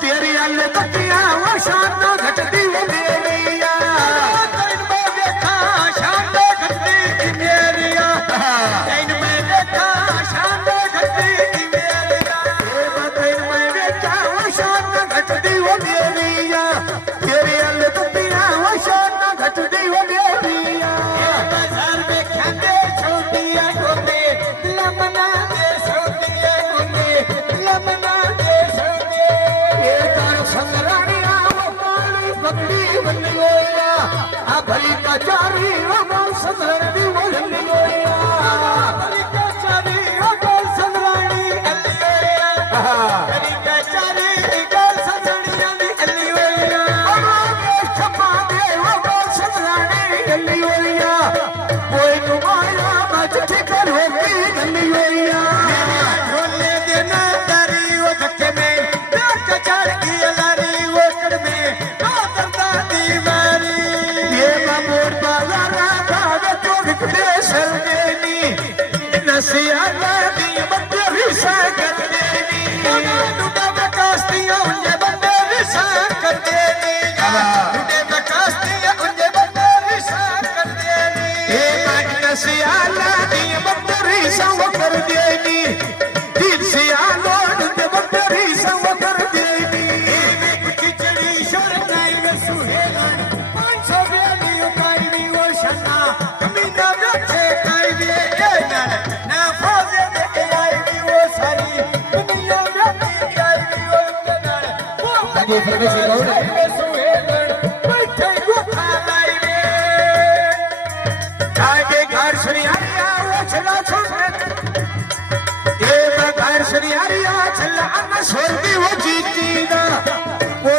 तेरी अलगतिया वो शान घटती मेरिया देखा शान घटती मेरिया में देखा शान घटती मेरिया में देखा वो शान घटती वो मेरिया तेरी अलगतिया वो शान घटती वो मेरिया बाजार में खाते छोटिया गोते लमना दे छोटिया गोते लमना दे छोटे ये तार संगरानिया वो काली पगड़ी बन गया आ भली कचारी वो संगरनी बन गया भली कचारी वो संगरानी अल्ली गया भली कचारी वो संगरानी अल्ली गया और छपा दे वो संगरानी अल्ली गया कोई तुम्हारा मत ठिकर होगी अल्ली गया ढोले देना तारी वो धक्के में कचार की लारी वो कर में तो करता दीवारी ये बाबूर बाला राधा जो निकले सर देनी नसिया दी बंदे रिसा कर देनी टूटा बकास्तिया उन्हें बंदे रिसा कर देनी टूटे बकास्तिया उन्हें बंदे रिसा कर देनी ये नसिया दी बंदे रिसा वो कर देनी दिल से आलो उन्हें बंदे रिसा वो कर देनी खिचड़ी शोर नाई में सुहेगा 500 बेली उठाई भी वो शना कमीना रखे खाई भी ना फाजे दे आई भी वो सारी कमीना रखे आई भी वो कनाल वो आगे फिर से गाओ सुहेगा बैठे गुफा लाई में आगे घर सुनियारिया वो चला छोड़ ये घर सुनियारिया चला अन्न स्वर्गी वो जीती ना वो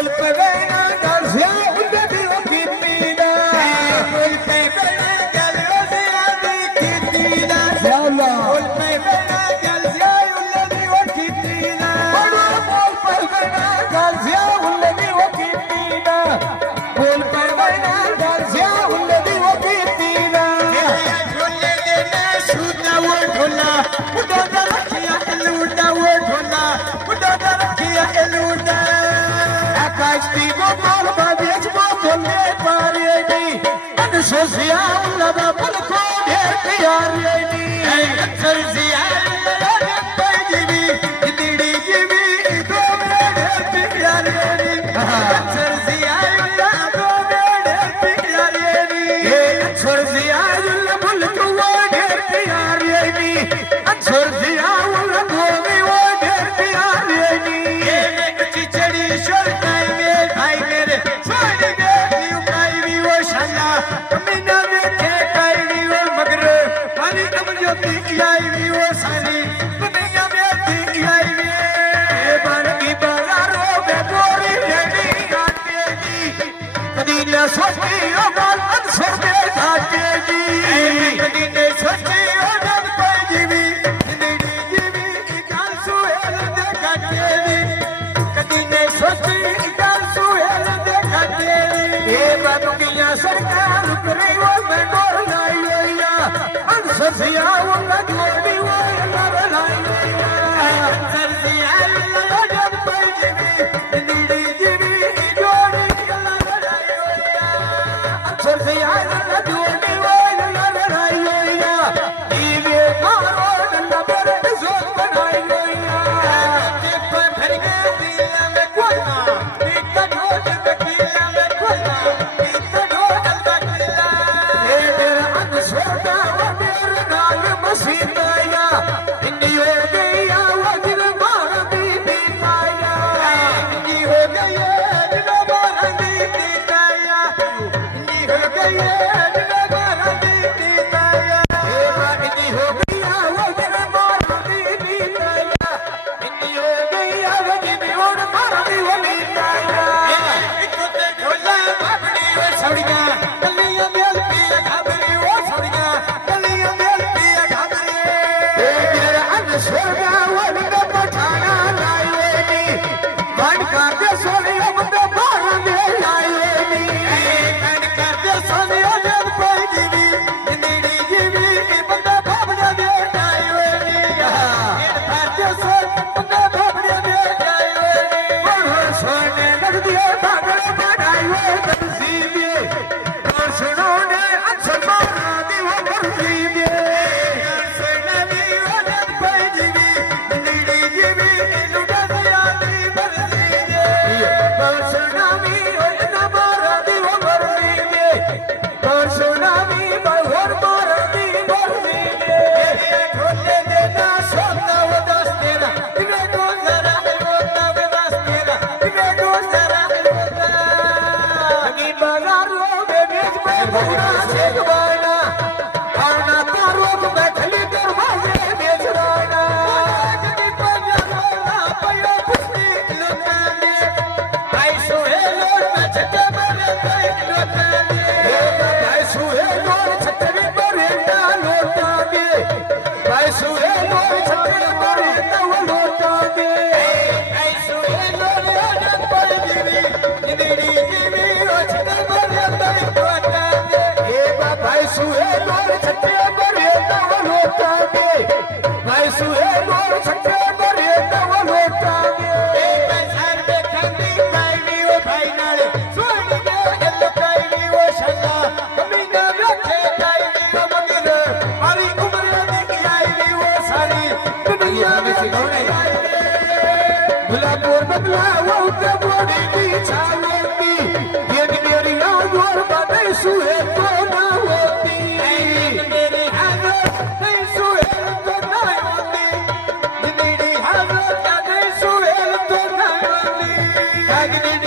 Agni,